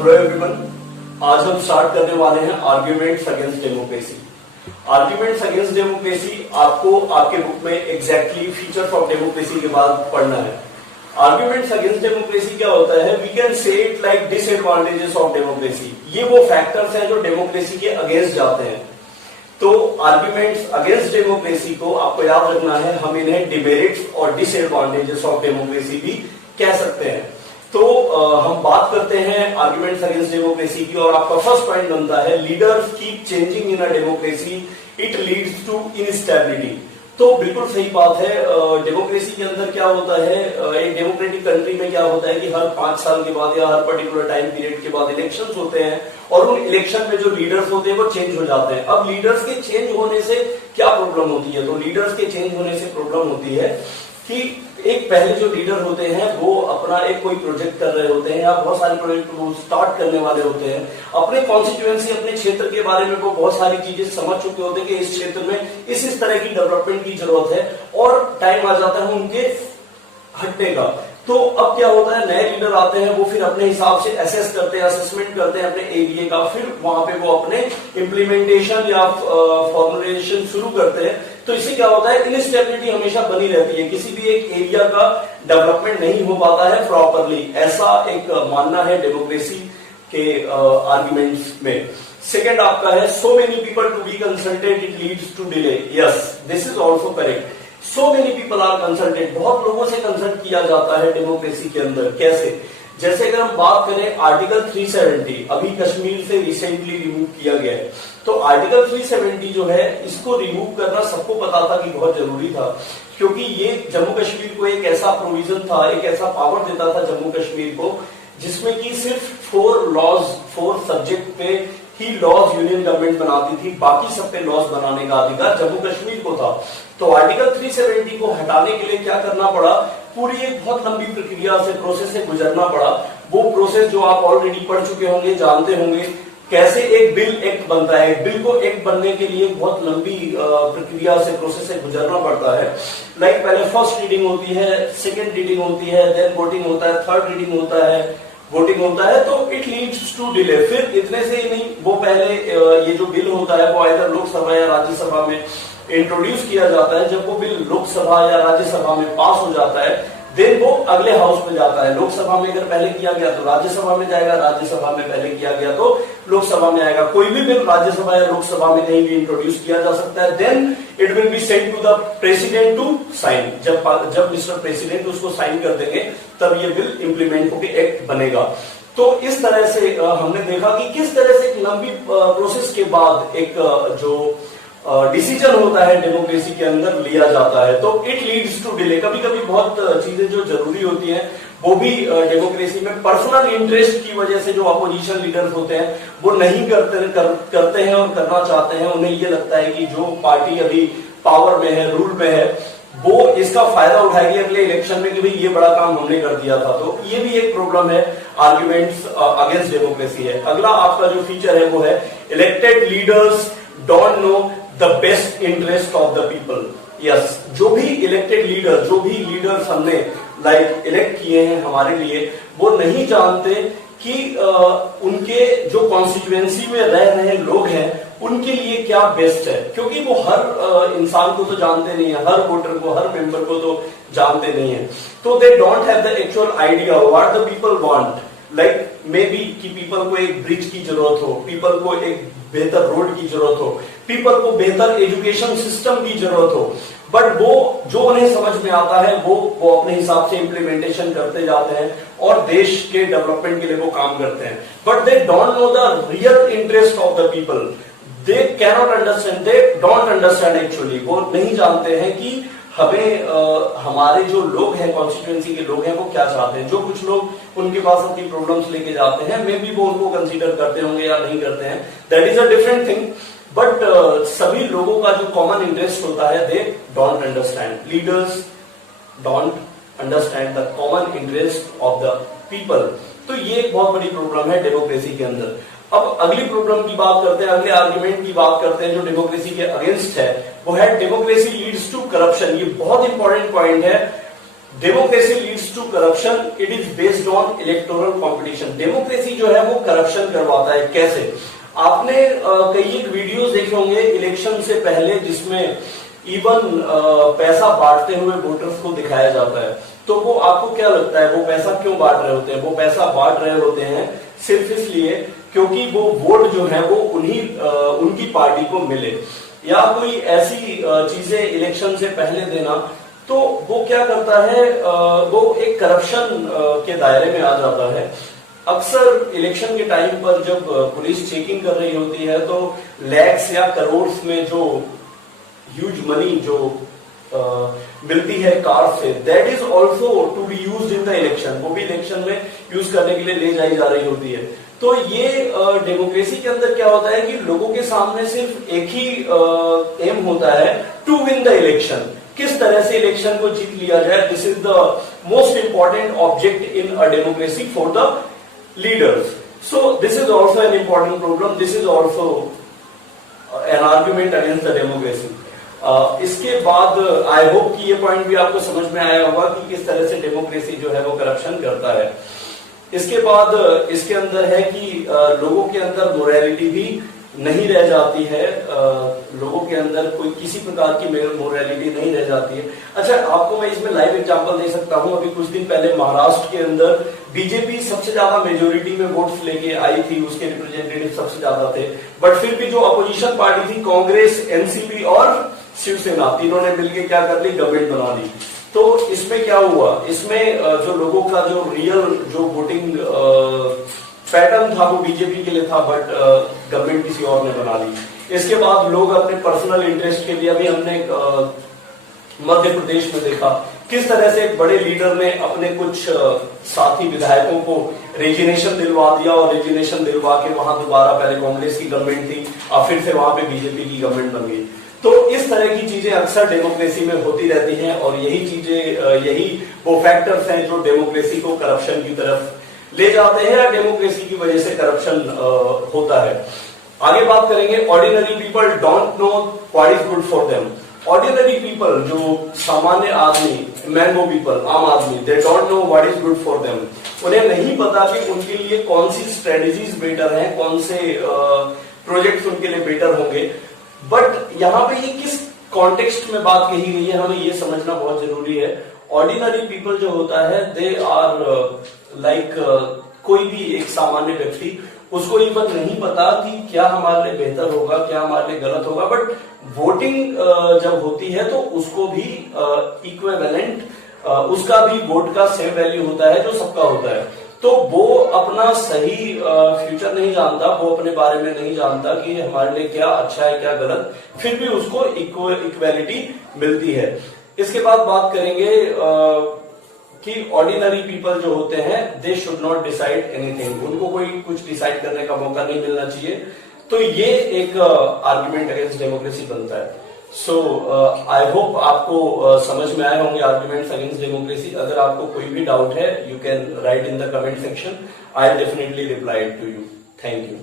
Hello everyone, आज हम start करने वाले हैं arguments against democracy. Arguments against democracy आपको आपके बुक में एग्जैक्टली फीचर्स ऑफ डेमोक्रेसी के बाद पढ़ना है। आर्ग्यूमेंट्स अगेंस्ट डेमोक्रेसी क्या होता है? We can say it like disadvantages of democracy. ये वो फैक्टर्स हैं जो डेमोक्रेसी के अगेंस्ट जाते हैं। तो आर्ग्यूमेंट्स अगेंस्ट डेमोक्रेसी को आपको याद रखना है, हम इन्हें डिमेरिट्स और डिसएडवांटेजेस ऑफ डेमोक्रेसी भी कह सकते हैं। तो हम बात करते हैं आर्ग्यूमेंट्स अगेंस्ट डेमोक्रेसी की, और आपका फर्स्ट पॉइंट बनता है leaders keep changing in a democracy, it leads to instability. तो बिल्कुल सही बात है। डेमोक्रेसी के अंदर क्या होता है, एक डेमोक्रेटिक कंट्री में क्या होता है कि हर 5 साल के बाद या हर पर्टिकुलर टाइम पीरियड के बाद इलेक्शंस होते हैं, और उन इलेक्शन में जो लीडर्स होते हैं वो चेंज हो जाते हैं। अब लीडर्स के चेंज होने से क्या प्रॉब्लम होती है? तो लीडर्स के चेंज होने से प्रॉब्लम होती है कि एक पहले जो लीडर होते हैं वो अपना एक कोई प्रोजेक्ट कर रहे होते हैं या बहुत सारे प्रोजेक्ट वो स्टार्ट करने वाले होते हैं। अपने कॉन्स्टिट्यूएंसी, अपने क्षेत्र के बारे में वो बहुत सारी चीजें समझ चुके होते हैं कि इस क्षेत्र में इस तरह की डेवलपमेंट की जरूरत है, और टाइम आ जाता है उनके हटने का। तो अब क्या होता है, नए लीडर आते हैं, वो फिर अपने हिसाब से एसेस करते हैं, असेसमेंट करते हैं अपने एरिया का, फिर वहां पे वो अपने इम्प्लीमेंटेशन या फॉर्मुलेशन शुरू करते हैं। तो इससे क्या होता है, इनस्टेबिलिटी हमेशा बनी रहती है, किसी भी एक एरिया का डेवलपमेंट नहीं हो पाता है प्रॉपरली। ऐसा एक मानना है डेमोक्रेसी के आर्ग्यूमेंट्स में। सेकेंड आपका है, so many people to be consulted it leads to delay. Yes, this is also correct. So many people are consulted, बहुत लोगों से कंसल्ट किया जाता है डेमोक्रेसी के अंदर। कैसे? जैसे अगर हम बात करें आर्टिकल 370 अभी कश्मीर से रिसेंटली रिमूव किया गया है। तो आर्टिकल 370 जो है, इसको रिमूव करना सबको पता था कि बहुत जरूरी था, क्योंकि ये जम्मू कश्मीर को एक ऐसा प्रोविजन था, एक ऐसा पावर देता था जम्मू कश्मीर को, जिसमें कि सिर्फ 4 सब्जेक्ट पे ही लॉज यूनियन गवर्नमेंट बनाती थी, बाकी सब पे लॉज बनाने का अधिकार जम्मू कश्मीर को था। तो आर्टिकल 370 को हटाने के लिए क्या करना पड़ा? पूरी एक बहुत लंबी प्रक्रिया से, प्रोसेस से गुजरना पड़ा। वो प्रोसेस जो आप ऑलरेडी पढ़ चुके होंगे, जानते होंगे, कैसे एक बिल एक्ट बनता है। एक बिल को एक्ट बनने के लिए बहुत लंबी प्रक्रिया से, प्रोसेस से गुजरना पड़ता है। लाइक पहले फर्स्ट रीडिंग होती है, सेकेंड रीडिंग होती है, देन वोटिंग होता है, थर्ड रीडिंग होता है, वोटिंग होता है। तो इट लीड्स टू डिले। फिर इतने से ही नहीं, वो पहले ये जो बिल होता है वो आइदर लोकसभा या राज्यसभा में इंट्रोड्यूस किया जाता है। जब वो बिल लोकसभा या राज्यसभा में पास हो जाता है, देन वो अगले हाउस में जाता है। लोकसभा में अगर पहले किया गया तो राज्यसभा में जाएगा, राज्यसभा में पहले किया गया तो लोकसभा में आएगा। कोई भी बिल राज्यसभा या लोकसभा में कहीं भी इंट्रोड्यूस किया जा सकता है। Then it will be sent to the president to sign. जब मिस्टर प्रेसिडेंट उसको साइन कर देंगे, तब ये बिल इंप्लीमेंट होकर एक्ट बनेगा। तो इस तरह से हमने देखा कि किस तरह से एक लंबी प्रोसेस के बाद एक जो डिसीजन होता है डेमोक्रेसी के अंदर लिया जाता है। तो इट लीड्स टू डिले। कभी कभी बहुत चीजें जो जरूरी होती हैं वो भी डेमोक्रेसी में पर्सनल इंटरेस्ट की वजह से जो अपोजिशन लीडर्स होते हैं वो नहीं करते हैं और करना चाहते हैं। उन्हें ये लगता है कि जो पार्टी अभी पावर में है, रूल में है, वो इसका फायदा उठाएगी अगले इलेक्शन में कि भाई ये बड़ा काम हमने कर दिया था। तो ये भी एक प्रॉब्लम है, आर्ग्यूमेंट्स अगेंस्ट डेमोक्रेसी है। अगला आपका जो फीचर है वो है, elected leaders don't know the best interest of the people. Yes, जो भी इलेक्टेड लीडर, जो भी लीडर्स हमने इलेक्ट किए हैं हमारे लिए, वो नहीं जानते कि उनके जो कॉन्स्टिट्यूएंसी में रह रहे लोग हैं उनके लिए क्या बेस्ट है। क्योंकि वो हर इंसान को तो जानते नहीं है, हर वोटर को, हर मेंबर को तो जानते नहीं है। तो they don't have the actual idea what the people want. Like may be कि पीपल को एक ब्रिज की जरूरत हो, पीपल को एक बेहतर रोड की जरूरत हो, पीपल को बेहतर एजुकेशन सिस्टम की जरूरत हो, बट वो जो उन्हें समझ में आता है वो अपने हिसाब से इम्प्लीमेंटेशन करते जाते हैं और देश के डेवलपमेंट के लिए वो काम करते हैं। But they don't know the real interest of the people. They cannot understand, they don't understand actually. वो नहीं जानते हैं कि हमें हमारे जो लोग हैं, कॉन्स्टिट्यूएंसी के लोग हैं, वो क्या चाहते हैं। जो कुछ लोग उनके पास अपनी प्रॉब्लम्स लेके जाते हैं, मे बी वो उनको कंसीडर करते होंगे या नहीं करते हैं, that is a different thing. But सभी लोगों का जो कॉमन इंटरेस्ट होता है, they don't understand. Leaders don't understand the common interest of the people. तो ये एक बहुत बड़ी प्रॉब्लम है डेमोक्रेसी के अंदर। अब अगली प्रॉब्लम की बात करते हैं, अगले आर्ग्यूमेंट की बात करते हैं जो डेमोक्रेसी के अगेंस्ट है, वो है डेमोक्रेसी लीड्स टू करप्शन। ये बहुत इंपॉर्टेंट पॉइंट है। Democracy leads to corruption, it is based on electoral competition. Democracy जो है वो करप्शन करवाता है। कैसे? आपने कई एक वीडियोस देखे होंगे इलेक्शन से पहले जिसमें इवन पैसा बांटते हुए वोटर्स को दिखाया जाता है। तो वो आपको क्या लगता है वो पैसा क्यों बांट रहे होते हैं? वो पैसा बांट रहे होते हैं सिर्फ इसलिए क्योंकि वो वोट जो है वो उनकी पार्टी को मिले, या कोई ऐसी चीजें इलेक्शन से पहले देना। तो वो क्या करता है, वो एक करप्शन के दायरे में आ जाता है। अक्सर इलेक्शन के टाइम पर जब पुलिस चेकिंग कर रही होती है तो लैक्स या करोड़ में जो ह्यूज मनी जो मिलती है कार से, that is also to be used in the election. वो भी इलेक्शन में यूज करने के लिए ले जाई जा रही होती है। तो ये डेमोक्रेसी के अंदर क्या होता है कि लोगों के सामने सिर्फ एक ही एम होता है, टू विन द इलेक्शन। किस तरह से इलेक्शन को जीत लिया जाए, this is the most important object in a democracy for the leaders. So this is also an important problem, this is also an argument against the democracy. इसके बाद I hope कि ये पॉइंट भी आपको समझ में आया होगा कि किस तरह से डेमोक्रेसी जो है वो करप्शन करता है। इसके बाद इसके अंदर है कि लोगों के अंदर मोरालिटी भी नहीं रह जाती है, लोगों के अंदर कोई किसी प्रकार की मोरालिटी नहीं रह जाती है। अच्छा, आपको मैं इसमें लाइव एग्जांपल दे सकता हूं। अभी कुछ दिन पहले महाराष्ट्र के अंदर बीजेपी सबसे ज्यादा मेजोरिटी में वोट्स लेके आई थी, उसके रिप्रेजेंटेटिव सबसे ज्यादा थे, बट फिर भी जो अपोजिशन पार्टी थी कांग्रेस, एनसीपी और शिवसेना, तीनों ने मिलकर क्या कर ली, गवर्नमेंट बना ली। तो इसमें क्या हुआ, इसमें जो लोगों का जो रियल जो वोटिंग पैटर्न था वो बीजेपी के लिए था, बट गवर्नमेंट किसी और ने बना ली। इसके बाद लोग अपने पर्सनल इंटरेस्ट के लिए, अभी हमने मध्य प्रदेश में देखा किस तरह से एक बड़े लीडर ने अपने कुछ साथी विधायकों को रेजिग्नेशन दिलवा दिया, और रेजिग्नेशन दिलवा के वहां दोबारा, पहले कांग्रेस की गवर्नमेंट थी, अब फिर से वहां पे बीजेपी की गवर्नमेंट बन गई। तो इस तरह की चीजें अक्सर डेमोक्रेसी में होती रहती हैं, और यही चीजें, यही वो फैक्टर्स हैं जो डेमोक्रेसी को करप्शन की तरफ ले जाते हैं, या डेमोक्रेसी की वजह से करप्शन होता है। आगे बात करेंगे, ordinary people don't know what is good for them. Ordinary people, जो सामान्य आदमी, मैंगो पीपल, आम आदमी, they don't know what is good for them. उन्हें नहीं पता कि उनके लिए कौन सी स्ट्रेटेजीज बेटर हैं, कौन से प्रोजेक्ट्स उनके लिए बेटर होंगे। बट यहाँ पे ये किस कॉन्टेक्स्ट में बात कही गई है, हमें ये समझना बहुत जरूरी है। ऑर्डिनरी पीपल जो होता है, दे आर लाइक कोई भी एक सामान्य व्यक्ति, उसको इवन नहीं पता कि क्या हमारे लिए बेहतर होगा, क्या हमारे लिए गलत होगा। बट वोटिंग जब होती है तो उसको भी इक्विवेलेंट, उसका भी वोट का सेम वैल्यू होता है जो सबका होता है। तो वो अपना सही फ्यूचर नहीं जानता, वो अपने बारे में नहीं जानता कि हमारे लिए क्या अच्छा है क्या गलत, फिर भी उसको इक्वेलिटी मिलती है। इसके बाद बात करेंगे कि ऑर्डिनरी पीपल जो होते हैं, they should not decide anything, उनको कोई कुछ डिसाइड करने का मौका नहीं मिलना चाहिए। तो ये एक आर्ग्यूमेंट अगेंस्ट डेमोक्रेसी बनता है। सो आई होप आपको समझ में आए होंगे आर्ग्यूमेंट्स अगेंस्ट डेमोक्रेसी। अगर आपको कोई भी डाउट है, you can write in the comment section, I will definitely reply to you. Thank you.